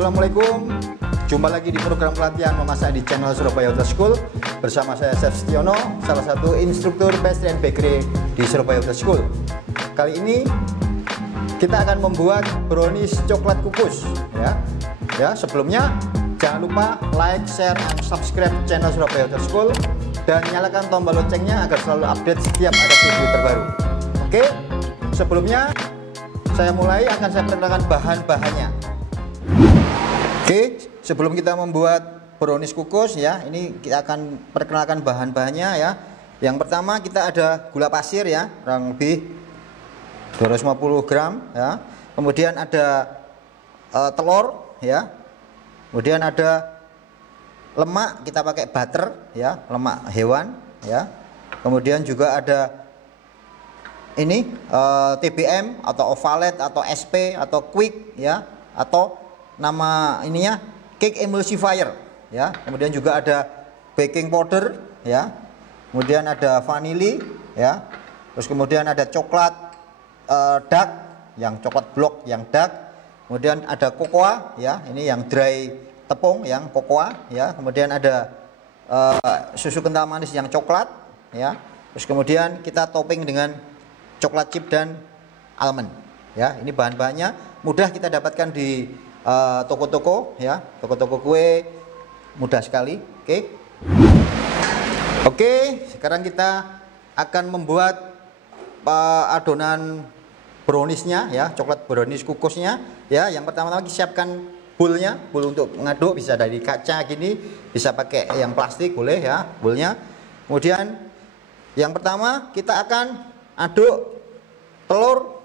Assalamualaikum, jumpa lagi di program pelatihan memasak di channel Surabaya Hotel School. Bersama saya Chef Setiono, salah satu instruktur pastry and bakery di Surabaya Hotel School. Kali ini kita akan membuat brownies coklat kukus ya. Sebelumnya jangan lupa like, share, and subscribe channel Surabaya Hotel School dan nyalakan tombol loncengnya agar selalu update setiap ada video terbaru. Oke, sebelumnya saya mulai akan saya perkenalkan bahan-bahannya. Oke, sebelum kita membuat brownies kukus ya, ini kita akan perkenalkan bahan-bahannya ya. Yang pertama kita ada gula pasir ya, kurang lebih 250 gram ya. Kemudian ada telur ya. Kemudian ada lemak, kita pakai butter ya, lemak hewan ya. Kemudian juga ada ini TBM atau ovalet atau SP atau quick ya, atau nama ininya cake emulsifier ya. Kemudian juga ada baking powder ya. Kemudian ada vanili ya. Terus kemudian ada coklat dark, yang coklat blok yang dark. Kemudian ada cocoa ya, ini yang dry tepung yang cocoa ya. Kemudian ada susu kental manis yang coklat ya. Terus kemudian kita topping dengan coklat chip dan almond ya. Ini bahan-bahannya mudah kita dapatkan di toko-toko ya, toko-toko kue, mudah sekali. Oke, sekarang kita akan membuat adonan browniesnya ya, coklat brownies kukusnya ya. Yang pertama-tama kita siapkan boolnya, bool untuk mengaduk, bisa dari kaca gini, bisa pakai yang plastik boleh ya, boolnya. Kemudian yang pertama kita akan aduk telur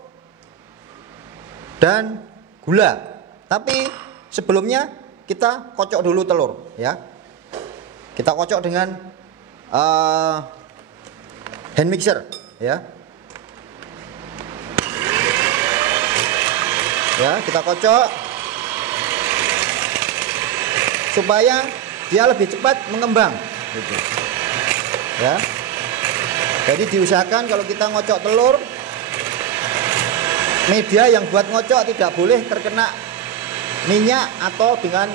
dan gula. Tapi sebelumnya kita kocok dulu telur ya. Kita kocok dengan hand mixer ya. Ya, kita kocok supaya dia lebih cepat mengembang gitu. Ya. Jadi diusahakan kalau kita ngocok telur, media yang buat ngocok tidak boleh terkena minyak atau dengan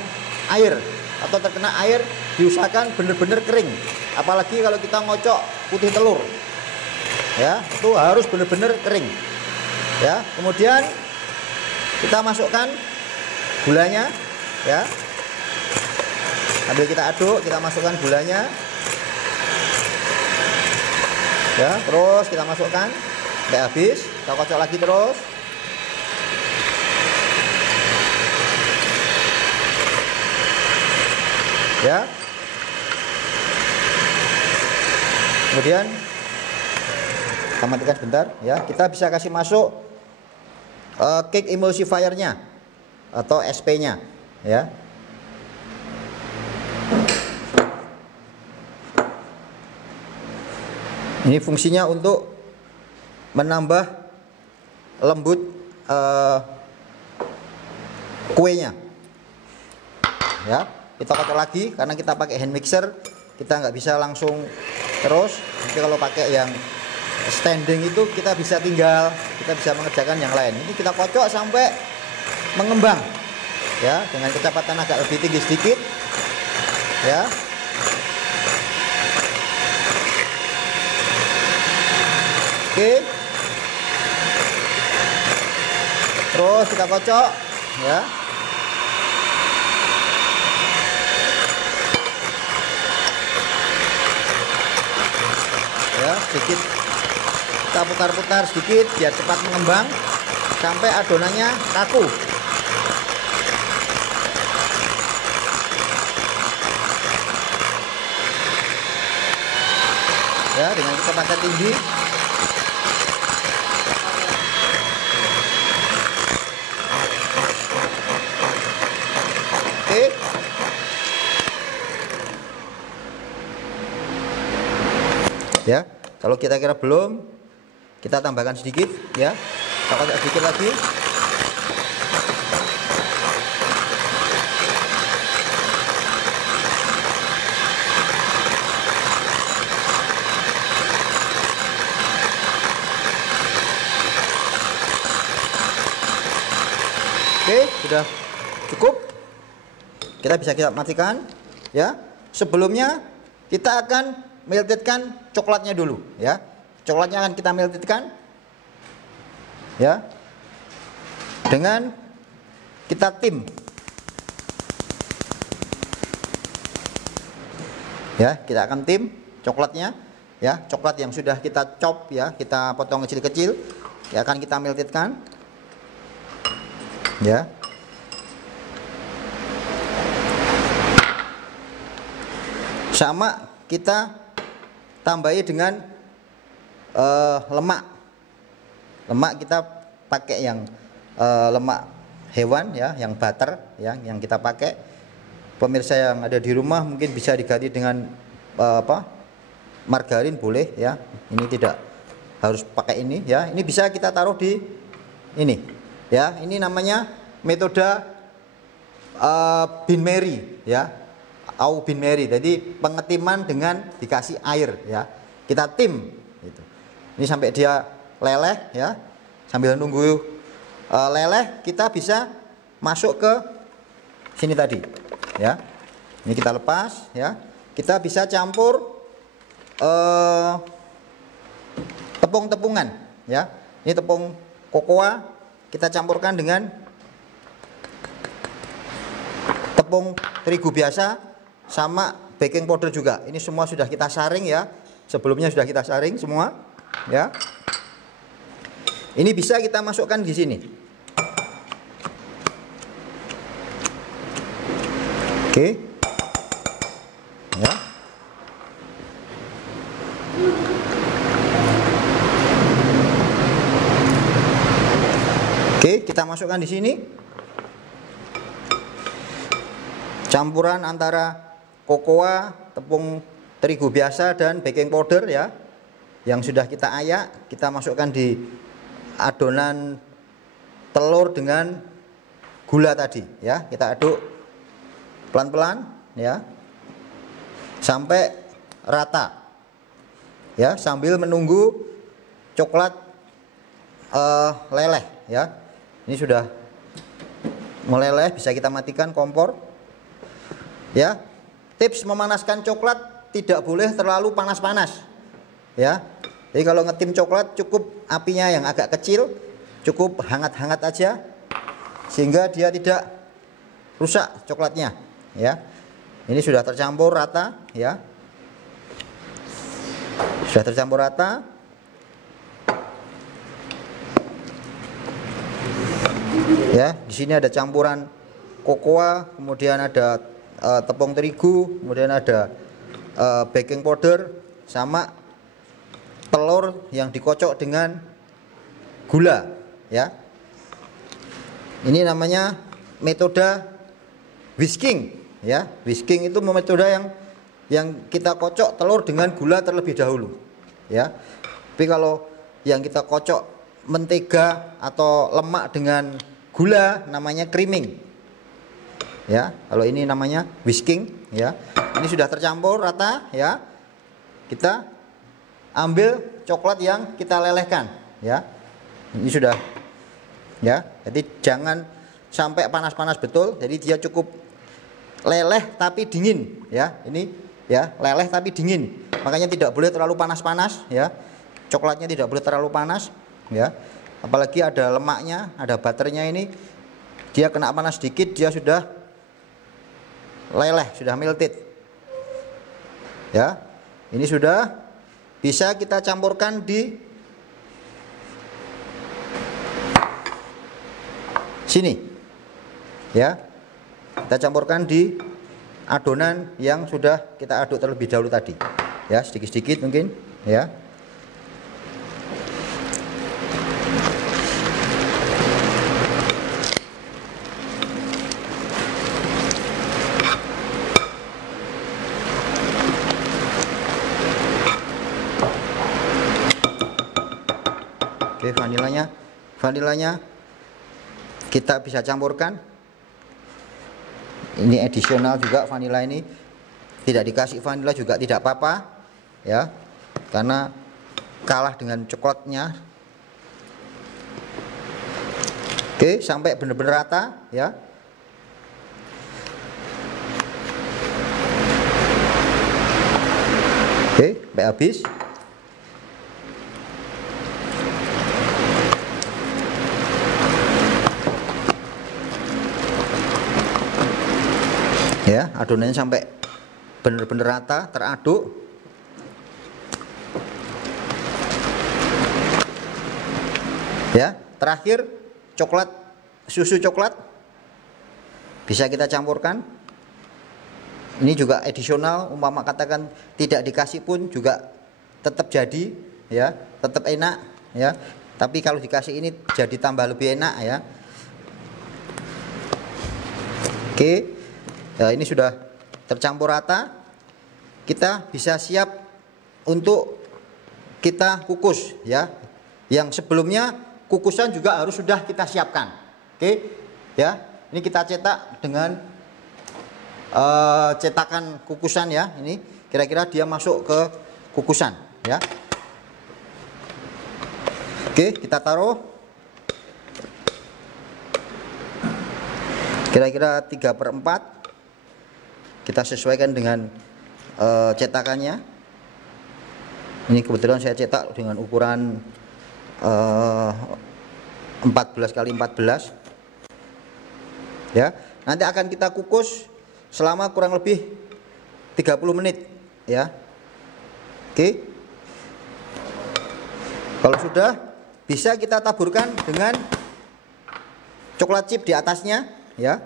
air, atau terkena air. Diusahakan benar-benar kering, apalagi kalau kita ngocok putih telur ya, itu harus benar-benar kering ya. Kemudian kita masukkan gulanya ya, sambil kita aduk kita masukkan gulanya ya, terus kita masukkan sampai habis, kita kocok lagi terus. Ya. Kemudian kita matikan sebentar ya. Kita bisa kasih masuk cake emulsifier-nya atau SP-nya ya. Ini fungsinya untuk menambah lembut kuenya ya. Kita kocok lagi karena kita pakai hand mixer, kita nggak bisa langsung terus. Tapi kalau pakai yang standing itu kita bisa mengerjakan yang lain. Ini kita kocok sampai mengembang ya, dengan kecepatan agak lebih tinggi sedikit ya. Oke, terus kita kocok ya. Ya, sedikit kita putar-putar sedikit biar cepat mengembang sampai adonannya kaku ya, dengan kecepatan tinggi. Oke. Ya, kalau kita kira belum, kita tambahkan sedikit ya. Kita kocok sedikit lagi. Oke, sudah cukup. kita matikan ya. Sebelumnya kita akan meltedkan coklatnya dulu ya. Coklatnya akan kita meltedkan ya, dengan kita tim ya. Kita akan tim coklatnya ya, coklat yang sudah kita chop ya, kita potong kecil-kecil ya, akan kita meltedkan ya. Sama kita tambahi dengan lemak. Lemak kita pakai yang lemak hewan ya, yang butter ya, yang kita pakai. Pemirsa yang ada di rumah mungkin bisa diganti dengan margarin boleh ya. Ini tidak harus pakai ini ya. Ini bisa kita taruh di ini ya. Ini namanya metode Bain Marie ya, au Bain Marie. Jadi pengetiman dengan dikasih air ya. Kita tim gitu. Ini sampai dia leleh ya. Sambil nunggu leleh, kita bisa masuk ke sini tadi ya. Ini kita lepas ya. Kita bisa campur tepung-tepungan ya. Ini tepung kokoa kita campurkan dengan tepung terigu biasa sama baking powder juga. Ini semua sudah kita saring ya. Sebelumnya sudah kita saring semua ya. Ini bisa kita masukkan di sini. Oke. Ya. Oke, kita masukkan di sini. Campuran antara kokoa, tepung terigu biasa dan baking powder ya, yang sudah kita ayak, kita masukkan di adonan telur dengan gula tadi ya. Kita aduk pelan-pelan ya sampai rata ya, sambil menunggu coklat leleh ya. Ini sudah meleleh, bisa kita matikan kompor ya. Tips memanaskan coklat tidak boleh terlalu panas-panas ya. Jadi kalau ngetim coklat cukup apinya yang agak kecil, cukup hangat-hangat aja sehingga dia tidak rusak coklatnya ya. Ini sudah tercampur rata ya. Sudah tercampur rata. Ya, di sini ada campuran kokoa, kemudian ada tepung terigu, kemudian ada baking powder sama telur yang dikocok dengan gula ya. Ini namanya metode whisking ya. Whisking itu metode yang kita kocok telur dengan gula terlebih dahulu ya. Tapi kalau yang kita kocok mentega atau lemak dengan gula namanya creaming ya. Kalau ini namanya whisking ya. Ini sudah tercampur rata ya. Kita ambil coklat yang kita lelehkan ya. Ini sudah ya. Jadi jangan sampai panas-panas betul. Jadi dia cukup leleh tapi dingin ya. Ini ya, leleh tapi dingin. Makanya tidak boleh terlalu panas-panas ya. Coklatnya tidak boleh terlalu panas ya. Apalagi ada lemaknya, ada butternya ini. Dia kena panas sedikit dia sudah leleh, sudah melted. Ya. Ini sudah bisa kita campurkan di sini. Ya. Kita campurkan di adonan yang sudah kita aduk terlebih dahulu tadi. Ya, sedikit-sedikit mungkin, ya. Oke, vanilanya kita bisa campurkan. Ini additional juga vanila ini. Tidak dikasih vanila juga tidak apa-apa ya. Karena kalah dengan coklatnya. Oke, sampai benar-benar rata ya. sampai habis. Ya, adonannya sampai benar-benar rata, teraduk. Ya, terakhir coklat, susu coklat bisa kita campurkan. Ini juga additional, umpama katakan tidak dikasih pun juga tetap jadi, ya, tetap enak, ya. Tapi kalau dikasih ini jadi tambah lebih enak, ya. Oke. Nah, ini sudah tercampur rata. Kita bisa siap untuk kita kukus, ya. Yang sebelumnya kukusan juga harus sudah kita siapkan. Oke, ya. Ini kita cetak dengan cetakan kukusan, ya. Ini kira-kira dia masuk ke kukusan, ya. Oke, kita taruh kira-kira 3/4. Kita sesuaikan dengan cetakannya. Ini kebetulan saya cetak dengan ukuran 14 kali 14. Ya, nanti akan kita kukus selama kurang lebih 30 menit, ya. Oke. Kalau sudah, bisa kita taburkan dengan coklat chip di atasnya, ya.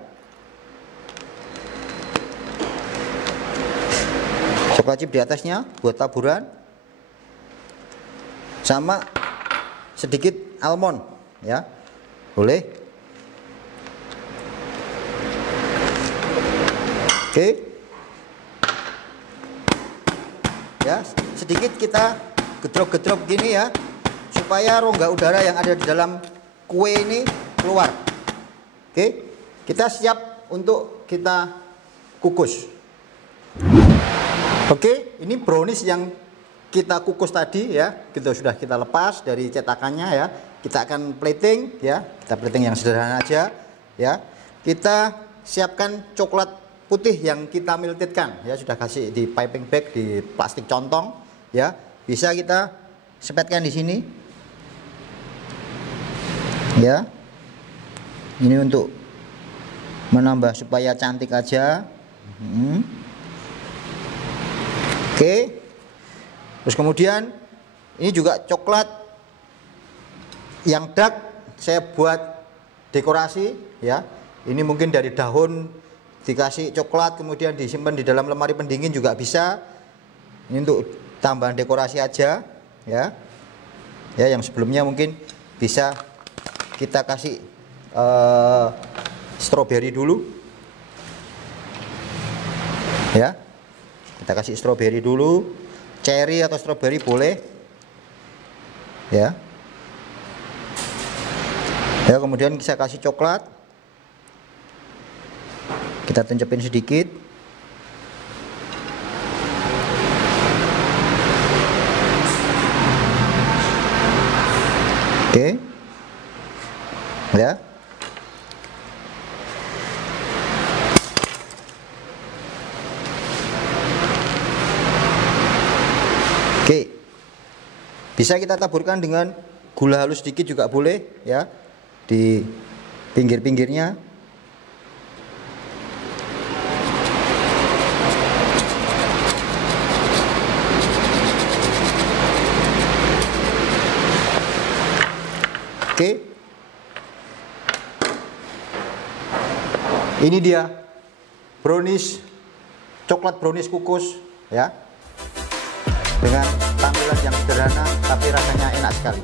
Coklat chip di atasnya buat taburan, sama sedikit almond, ya, boleh. Oke, ya, sedikit kita gedrok-gedrok gini, ya, supaya rongga udara yang ada di dalam kue ini keluar. Oke, kita siap untuk kita kukus. Oke, ini brownies yang kita kukus tadi, ya, sudah kita lepas dari cetakannya, ya. Kita akan plating, ya. Kita plating yang sederhana aja, ya. Kita siapkan coklat putih yang kita meltedkan, ya, sudah kasih di piping bag di plastik contong, ya. Bisa kita sepetkan di sini, ya. Ini untuk menambah supaya cantik aja. Oke. Terus kemudian ini juga coklat yang dark saya buat dekorasi, ya. Ini mungkin dari daun dikasih coklat kemudian disimpan di dalam lemari pendingin juga bisa. Ini untuk tambahan dekorasi aja, ya. Ya, yang sebelumnya mungkin bisa kita kasih stroberi dulu. Ya. Kita kasih stroberi dulu. Cherry atau stroberi boleh, ya. Ya, kemudian saya kasih coklat, kita tuncepin sedikit. Oke, ya. Oke, bisa kita taburkan dengan gula halus sedikit juga boleh, ya, di pinggir-pinggirnya. Oke, ini dia brownies, coklat brownies kukus, ya, dengan tampilan yang sederhana tapi rasanya enak sekali.